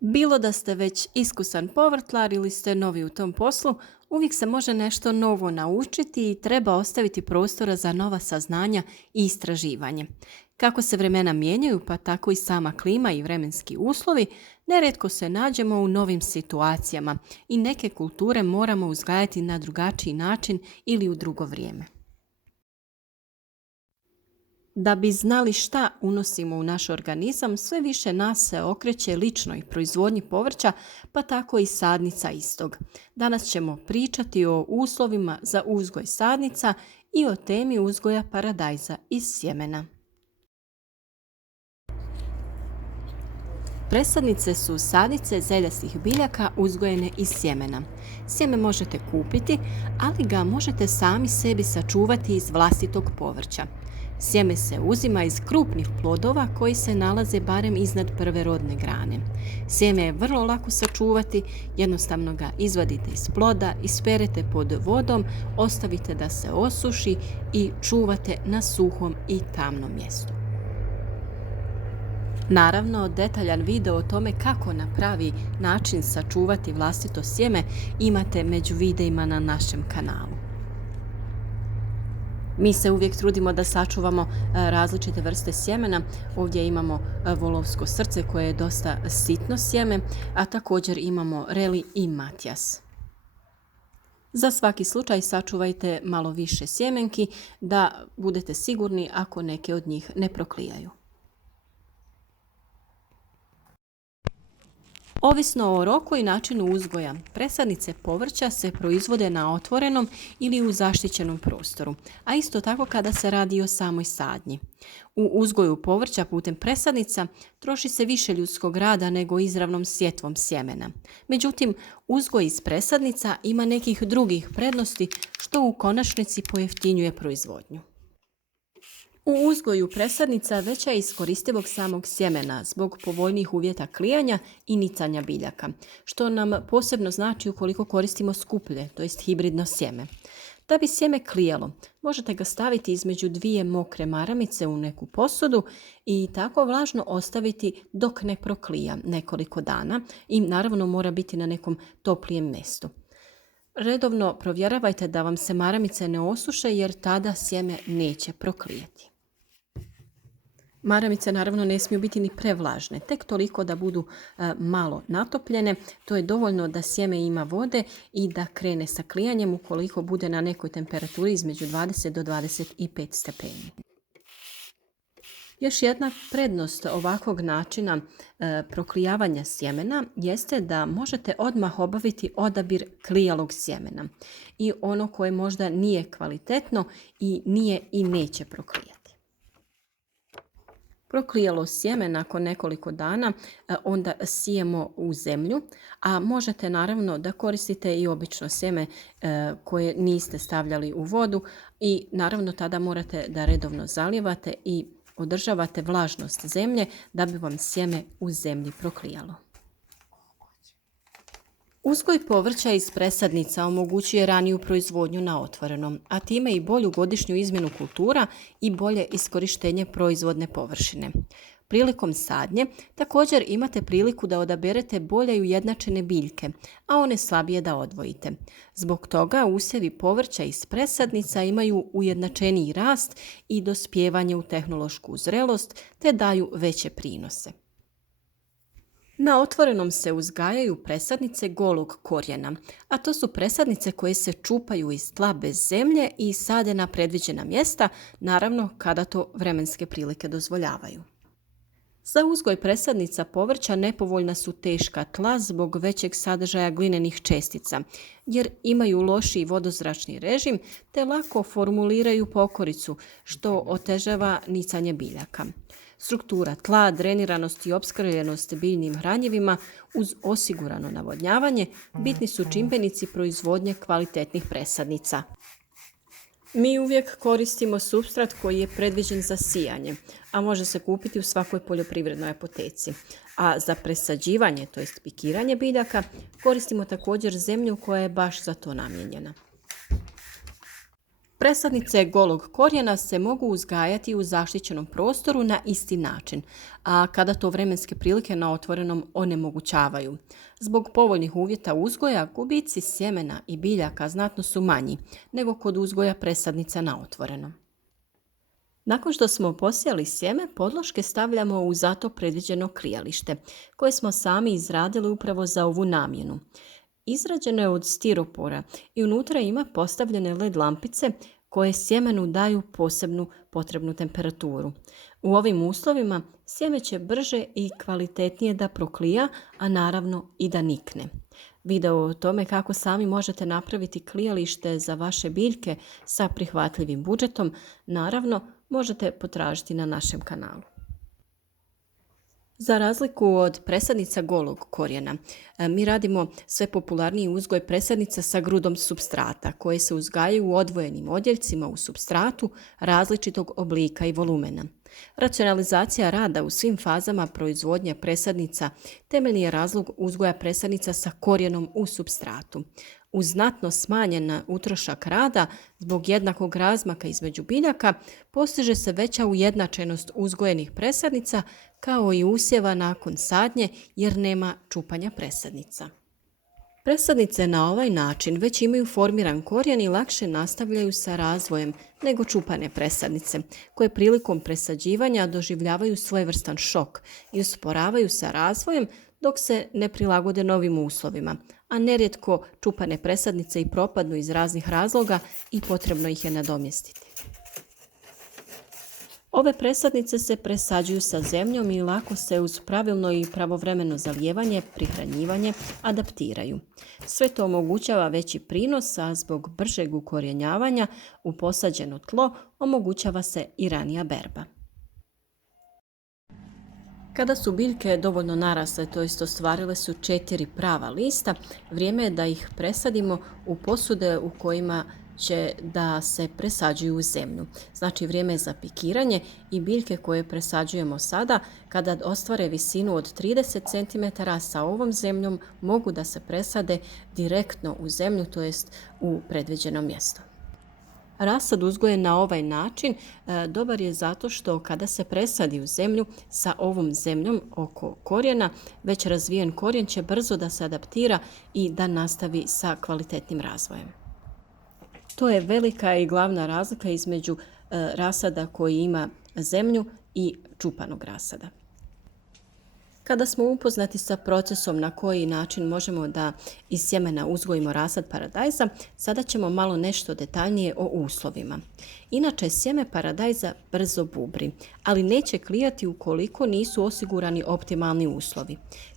Bilo da ste već iskusan povrtlar ili ste novi u tom poslu, uvijek se može nešto novo naučiti i treba ostaviti prostora za nova saznanja i istraživanje. Kako se vremena mijenjaju, pa tako i sama klima i vremenski uslovi, nerijetko se nađemo u novim situacijama i neke kulture moramo uzgajati na drugačiji način ili u drugo vrijeme. Da bi znali šta unosimo u naš organizam, sve više nas se okreće ličnoj proizvodnji povrća, pa tako i sadnica istog. Danas ćemo pričati o uslovima za uzgoj sadnica i o temi uzgoja paradajza iz sjemena. Presadnice su sadnice zeljastih biljaka uzgojene iz sjemena. Sjeme možete kupiti, ali ga možete sami sebi sačuvati iz vlastitog povrća. Sjeme se uzima iz krupnih plodova koji se nalaze barem iznad prve rodne grane. Sjeme je vrlo lako sačuvati, jednostavno ga izvadite iz ploda, isperete pod vodom, ostavite da se osuši i čuvate na suhom i tamnom mjestu. Naravno, detaljan video o tome kako na pravi način sačuvati vlastito sjeme imate među videima na našem kanalu. Mi se uvijek trudimo da sačuvamo različite vrste sjemena. Ovdje imamo volovsko srce koje je dosta sitno sjeme, a također imamo reli i matjas. Za svaki slučaj sačuvajte malo više sjemenki da budete sigurni ako neke od njih ne proklijaju. Ovisno o roku i načinu uzgoja, presadnice povrća se proizvode na otvorenom ili u zaštićenom prostoru, a isto tako kada se radi o samoj sadnji. U uzgoju povrća putem presadnica troši se više ljudskog rada nego izravnom sjetvom sjemena. Međutim, uzgoj iz presadnica ima nekih drugih prednosti što u konačnici pojeftinjuje proizvodnju. U uzgoju presadnica veća je iskoristivog samog sjemena zbog povoljnijih uvjeta klijanja i nicanja biljaka, što nam posebno znači ukoliko koristimo skuplje, to jest hibridno sjeme. Da bi sjeme klijalo, možete ga staviti između dvije mokre maramice u neku posudu i tako vlažno ostaviti dok ne proklija nekoliko dana i naravno mora biti na nekom toplijem mjestu. Redovno provjeravajte da vam se maramice ne osuše jer tada sjeme neće proklijati. Maramice naravno ne smiju biti ni prevlažne, tek toliko da budu malo natopljene. To je dovoljno da sjeme ima vode i da krene sa klijanjem ukoliko bude na nekoj temperaturi između 20 do 25 stepeni. Još jedna prednost ovakvog načina proklijavanja sjemena jeste da možete odmah obaviti odabir klijalog sjemena i ono koje možda nije kvalitetno i nije i neće proklijati. Proklijalo sjeme nakon nekoliko dana onda sijemo u zemlju, a možete naravno da koristite i obično sjeme koje niste stavljali u vodu i naravno tada morate da redovno zalijevate i održavate vlažnost zemlje da bi vam sjeme u zemlji proklijalo. Uzgoj povrća iz presadnica omogućuje raniju proizvodnju na otvorenom, a time i bolju godišnju izmjenu kultura i bolje iskorištenje proizvodne površine. Prilikom sadnje također imate priliku da odaberete bolje i ujednačene biljke, a one slabije da odvojite. Zbog toga usjevi povrća iz presadnica imaju ujednačeniji rast i dospijevanje u tehnološku zrelost te daju veće prinose. Na otvorenom se uzgajaju presadnice golog korijena, a to su presadnice koje se čupaju iz tla bez zemlje i sade na predviđena mjesta, naravno kada to vremenske prilike dozvoljavaju. Za uzgoj presadnica povrća nepovoljna su teška tla zbog većeg sadržaja glinenih čestica, jer imaju lošiji vodozračni režim te lako formuliraju pokoricu, što otežava nicanje biljaka. Struktura tla, dreniranost i opskrbljenost biljnim hranjivima uz osigurano navodnjavanje bitni su čimbenici proizvodnje kvalitetnih presadnica. Mi uvijek koristimo supstrat koji je predviđen za sijanje, a može se kupiti u svakoj poljoprivrednoj apoteci. A za presađivanje, to jest pikiranje biljaka, koristimo također zemlju koja je baš za to namijenjena. Presadnice golog korijena se mogu uzgajati u zaštićenom prostoru na isti način, a kada to vremenske prilike na otvorenom onemogućavaju. Zbog povoljnih uvjeta uzgoja, gubici sjemena i biljaka znatno su manji nego kod uzgoja presadnica na otvorenom. Nakon što smo posijali sjeme, podloške stavljamo u za to predviđeno klijalište, koje smo sami izradili upravo za ovu namjenu. Izrađeno je od stiropora i unutra ima postavljene LED lampice koje sjemenu daju posebnu potrebnu temperaturu. U ovim uslovima sjeme će brže i kvalitetnije da proklija, a naravno i da nikne. Video o tome kako sami možete napraviti klijalište za vaše biljke sa prihvatljivim budžetom, naravno, možete potražiti na našem kanalu. Za razliku od presadnica golog korijena, mi radimo sve popularniji uzgoj presadnica sa grudom supstrata, koje se uzgajaju u odvojenim odjeljcima u supstratu različitog oblika i volumena. Racionalizacija rada u svim fazama proizvodnje presadnica temeljni je razlog uzgoja presadnica sa korijenom u supstratu. Uz znatno smanjen utrošak rada zbog jednakog razmaka između biljaka postiže se veća ujednačenost uzgojenih presadnica kao i usjeva nakon sadnje jer nema čupanja presadnica. Presadnice na ovaj način već imaju formiran korijen i lakše nastavljaju sa razvojem nego čupane presadnice, koje prilikom presađivanja doživljavaju svojevrstan šok i usporavaju sa razvojem dok se ne prilagode novim uslovima, a nerijetko čupane presadnice i propadnu iz raznih razloga i potrebno ih je nadomjestiti. Ove presadnice se presađuju sa zemljom i lako se uz pravilno i pravovremeno zalijevanje, prihranjivanje adaptiraju. Sve to omogućava veći prinos, a zbog bržeg ukorijenjavanja u posađeno tlo omogućava se i ranija berba. Kada su biljke dovoljno narasle, to jest ostvarile su 4 prava lista, vrijeme je da ih presadimo u posude u kojima će da se presađuju u zemlju. Znači vrijeme je za pikiranje i biljke koje presađujemo sada, kada ostvare visinu od 30 cm sa ovom zemljom, mogu da se presade direktno u zemlju, to jest u predviđeno mjesto. Rasad uzgojen na ovaj način dobar je zato što kada se presadi u zemlju sa ovom zemljom oko korijena, već razvijen korijen će brzo da se adaptira i da nastavi sa kvalitetnim razvojem. To je velika i glavna razlika između rasada koji ima zemlju i čupanog rasada. Kada smo upoznati sa procesom na koji način možemo da iz sjemena uzgojimo rasad paradajza, sada ćemo malo nešto detaljnije o uslovima. Inače, sjeme paradajza brzo bubri, ali neće klijati ukoliko nisu osigurani optimalni uslovi.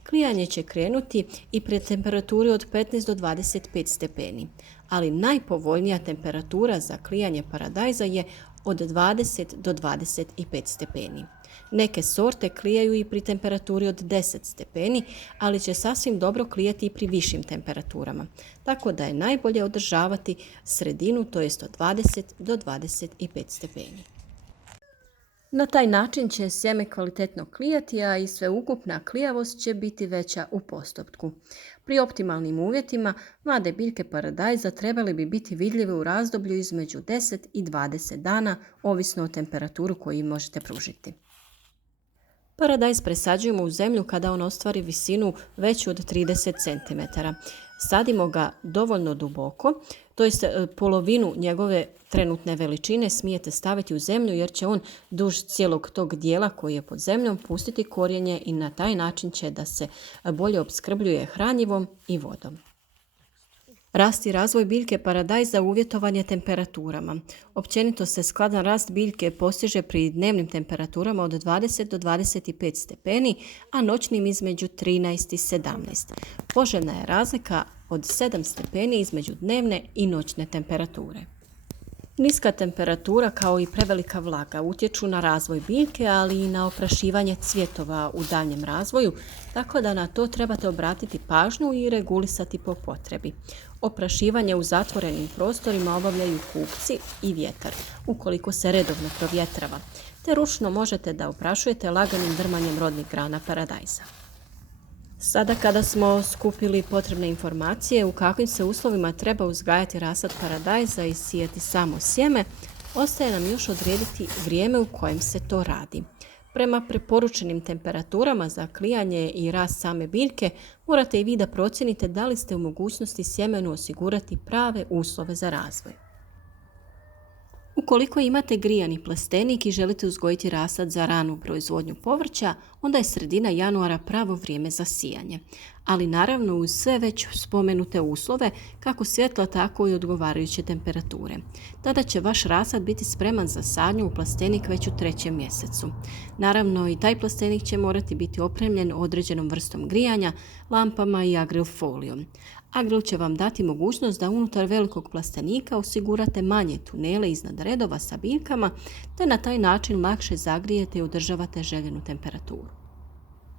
Klijanje će krenuti i pri temperaturi od 15 do 25 stepeni, ali najpovoljnija temperatura za klijanje paradajza je od 20 do 25 stepeni. Neke sorte klijaju i pri temperaturi od 10 stepeni, ali će sasvim dobro klijati i pri višim temperaturama. Tako da je najbolje održavati sredinu, to jest od 20 do 25 stepeni. Na taj način će sjeme kvalitetno klijati, a i sveukupna klijavost će biti veća u postotku. Pri optimalnim uvjetima mlade biljke paradajza trebali bi biti vidljive u razdoblju između 10 i 20 dana, ovisno o temperaturu koju možete pružiti. Paradajz presađujemo u zemlju kada on ostvari visinu veću od 30 cm. Sadimo ga dovoljno duboko, to jest polovinu njegove trenutne veličine smijete staviti u zemlju jer će on duž cijelog tog dijela koji je pod zemljom pustiti korijenje i na taj način će da se bolje opskrbljuje hranjivom i vodom. Rast i razvoj biljke paradajza uvjetovan je temperaturama. Općenito se skladan rast biljke postiže pri dnevnim temperaturama od 20 do 25 stepeni, a noćnim između 13 i 17. Poželjna je razlika od 7 stepeni između dnevne i noćne temperature. Niska temperatura kao i prevelika vlaga utječu na razvoj biljke, ali i na oprašivanje cvjetova u daljnjem razvoju, tako da na to trebate obratiti pažnju i regulisati po potrebi. Oprašivanje u zatvorenim prostorima obavljaju kukci i vjetar, ukoliko se redovno provjetrava, te ručno možete da oprašujete laganim drmanjem rodnih grana paradajza. Sada kada smo skupili potrebne informacije u kakvim se uslovima treba uzgajati rasad paradajza i sijati samo sjeme, ostaje nam još odrediti vrijeme u kojem se to radi. Prema preporučenim temperaturama za klijanje i rast same biljke, morate i vi da procijenite da li ste u mogućnosti sjemenu osigurati prave uslove za razvoj. Ukoliko imate grijani plastenik i želite uzgojiti rasad za ranu proizvodnju povrća, onda je sredina januara pravo vrijeme za sijanje. Ali naravno uz sve već spomenute uslove, kako svjetla tako i odgovarajuće temperature. Tada će vaš rasad biti spreman za sadnju u plastenik već u 3. mjesecu. Naravno i taj plastenik će morati biti opremljen određenom vrstom grijanja, lampama i agril folijom. Agril će vam dati mogućnost da unutar velikog plastenika osigurate manje tunele iznad redova sa biljkama, te na taj način lakše zagrijete i održavate željenu temperaturu.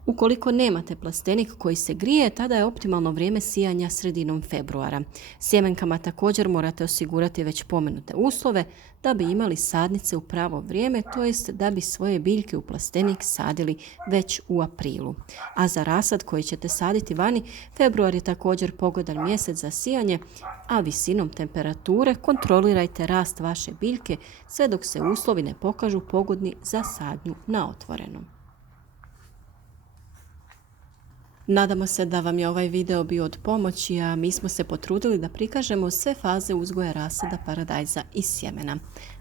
Ukoliko nemate plastenik koji se grije, tada je optimalno vrijeme sijanja sredinom februara. Sjemenkama također morate osigurati već pomenute uslove da bi imali sadnice u pravo vrijeme, to jest da bi svoje biljke u plastenik sadili već u aprilu. A za rasad koji ćete saditi vani, februar je također pogodan mjesec za sijanje, a visinom temperature kontrolirajte rast vaše biljke sve dok se uslovi ne pokažu pogodni za sadnju na otvorenom. Nadamo se da vam je ovaj video bio od pomoći, a mi smo se potrudili da prikažemo sve faze uzgoja rasada paradajza iz sjemena.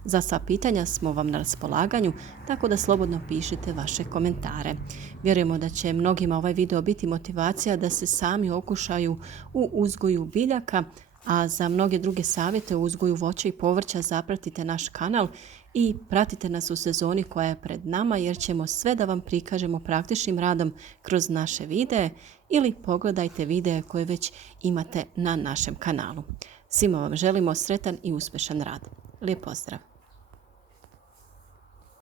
Za sva pitanja smo vam na raspolaganju, tako da slobodno pišite vaše komentare. Vjerujemo da će mnogima ovaj video biti motivacija da se sami okušaju u uzgoju biljaka, a za mnoge druge savjete u uzgoju voća i povrća zapratite naš kanal i pratite nas u sezoni koja je pred nama, jer ćemo sve da vam prikažemo praktičnim radom kroz naše videe ili pogledajte videe koje već imate na našem kanalu. Svima vam želimo sretan i uspješan rad. Lijep pozdrav!